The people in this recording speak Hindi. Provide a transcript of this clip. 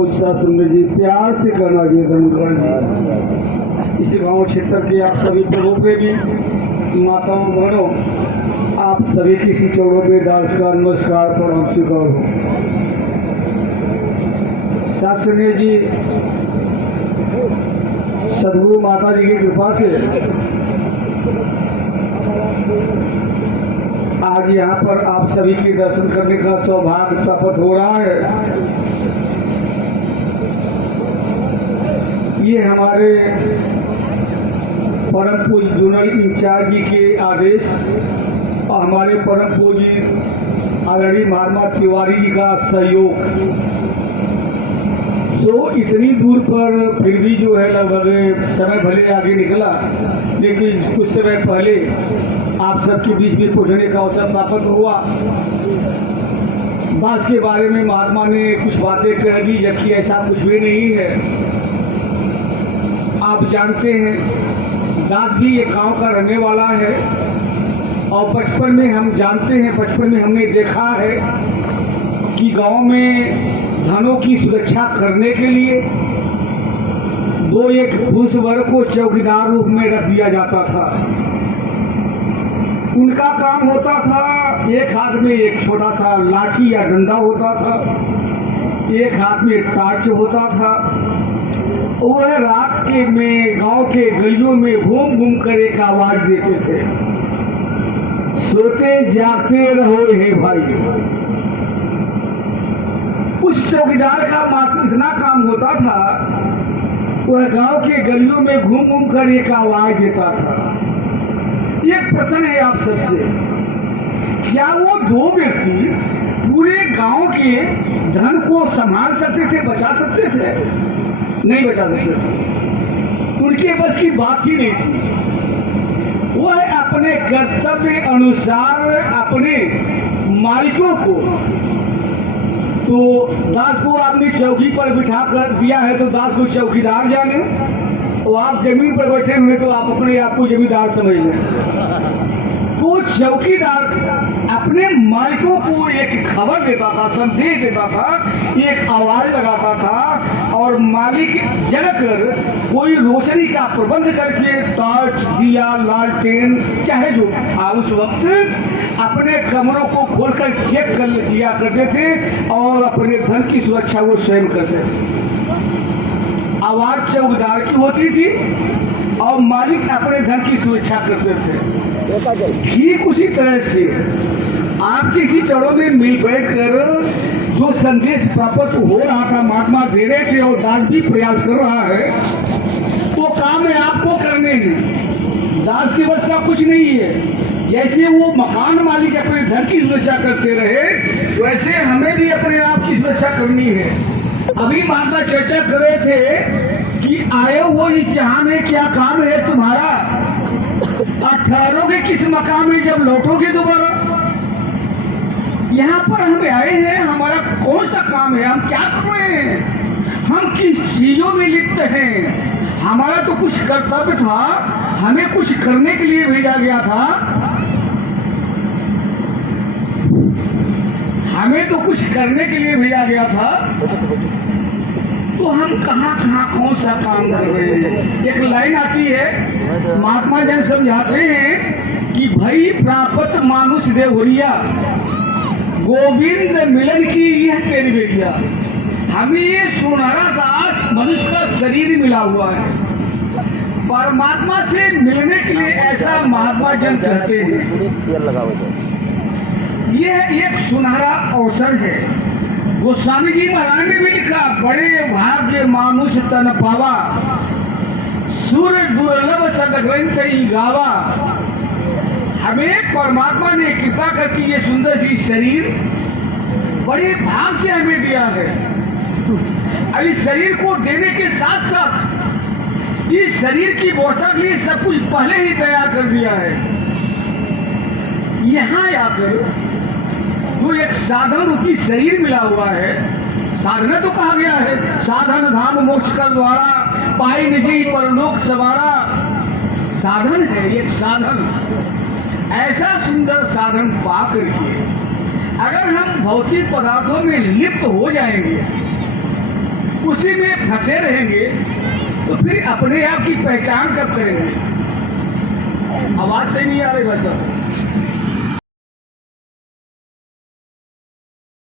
पूज शास्त्र में जी प्यार से करना जी धनकर जी। इस गांव क्षेत्र के आप सभी प्रभु पे भी माताओं बहनों आप सभी किसी चौड़ों पे दास का नमस्कार प्रणाम स्वीकार हो। शास्त्र ने जी सदगुरु माता जी की कृपा से आज यहाँ पर आप सभी के दर्शन करने का सौभाग्य प्राप्त हो रहा है। ये हमारे परम पूज्य जोनल इंचार्ज जी के आदेश और हमारे परम पूज्य आदरणीय महात्मा तिवारी जी का सहयोग। तो इतनी दूर पर फिर भी जो है लगभग समय भले आगे निकला, लेकिन कुछ समय पहले आप सबके बीच में पहुंचने का अवसर प्राप्त हुआ। दास के बारे में महात्मा ने कुछ बातें कह दी, जबकि ऐसा कुछ भी नहीं है। आप जानते हैं दास भी एक गांव का रहने वाला है और बचपन में हम जानते हैं, बचपन में हमने देखा है कि गांव में धनों की सुरक्षा करने के लिए दो एक पुरुष वर्ग को चौकीदार रूप में रख दिया जाता था। उनका काम होता था, एक हाथ में एक छोटा सा लाठी या डंडा होता था, एक हाथ में टार्च होता था। वह रात के में गांव के गलियों में घूम घूम कर एक आवाज देते थे, सोते जागते रहो हे भाई। उस चौकीदार का मात्र इतना काम होता था, वह गांव के गलियों में घूम घूम कर एक आवाज देता था। एक प्रश्न है आप सबसे, क्या वो दो व्यक्ति पूरे गांव के धन को संभाल सकते थे, बचा सकते थे? नहीं बचा सकते थे, उनके बस की बात ही नहीं थी। वह अपने कर्तव्य अनुसार अपने मालिकों को, तो दास को आपने चौकी पर बिठा कर दिया है तो दास को चौकीदार जाने, और आप जमीन पर बैठे हुए तो आप अपने आप को जमींदार समझ लें। तो चौकीदार अपने मालिकों को एक खबर देता था, संदेश देता था, एक आवाज लगाता था, और मालिक जगकर कोई रोशनी का प्रबंध करके टॉर्च, दिया, लालटेन चाहे जो उस वक्त अपने कमरों को खोलकर चेक कर लिया करते थे और अपने धन की सुरक्षा वो स्वयं करते थे। आवाज चौकीदार की होती थी और मालिक अपने धन की सुरक्षा करते थे। ठीक उसी तरह से आपसे इसी चरणों में मिल बैठकर जो संदेश प्राप्त हो रहा था, महात्मा दे रहे थे और दास भी प्रयास कर रहा है, तो काम है आपको करने में, दास के बस का कुछ नहीं है। जैसे वो मकान मालिक अपने धन की सुरक्षा करते रहे, वैसे हमें भी अपने आप की सुरक्षा करनी है। अभी महात्मा चर्चा कर रहे थे कि आए वो इस जहां में क्या काम है तुम्हारा, और ठहरोगे किस मकान में जब लौटोगे दोबारा। यहाँ पर हम आए हैं, हमारा कौन सा काम है, हम क्या कर रहे हैं, हम किस चीजों में लिप्त हैं। हमारा तो कुछ कर्तव्य था, हमें कुछ करने के लिए भेजा गया था, हमें तो कुछ करने के लिए भेजा गया था, तो हम कहाँ कहाँ कौन सा काम कर रहे हैं। एक लाइन आती है, महात्मा जन समझाते हैं कि भई प्राप्त मानुष देवरिया, गोविंद मिलन की यह तेरी बेटिया। हमें ये सुनहरा सा मनुष्य का शरीर मिला हुआ है, परमात्मा से मिलने के लिए ऐसा महात्मा जन कहते हैं। यह एक सुनहरा अवसर है। गोस्वामी जी महाराज ने भी लिखा, बड़े भाग्य मानुष तन पावा, सूर्य दुर्लभ सदग्रंथ गावा। हमें परमात्मा ने कृपा करके ये सुंदर सी शरीर बड़े भाग से हमें दिया है। अभी शरीर को देने के साथ साथ इस शरीर की व्यवस्था के लिए सब कुछ पहले ही तैयार कर दिया है। यहाँ आकर जो एक साधन रूपी शरीर मिला हुआ है, साधना तो कहा गया है, साधन धाम मोक्ष कर द्वारा पाई निजी परलोक सवारा। साधन है एक साधन, ऐसा सुंदर साधन पा करके अगर हम भौतिक पदार्थों में लिप्त हो जाएंगे उसी में फंसे रहेंगे तो फिर अपने आप की पहचान कब करेंगे? आवाज से नहीं आ रही बच्चों।